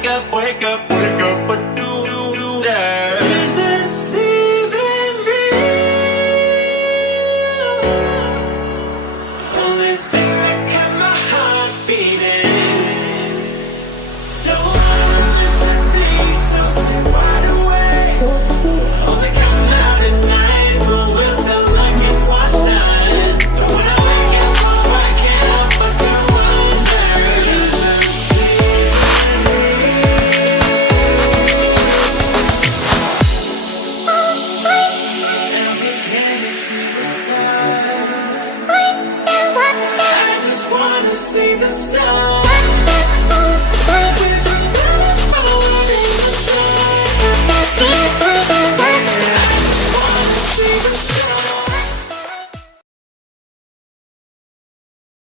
wake up, what do you do there? Is this even real? Only thing that kept my heart beating. No one listen things, so stay wide awake. Only come out at night, but we're still looking for a sign. But when I wake up, I can't help but to wonder, is this even and we can't see the stars. I just wanna see the stars.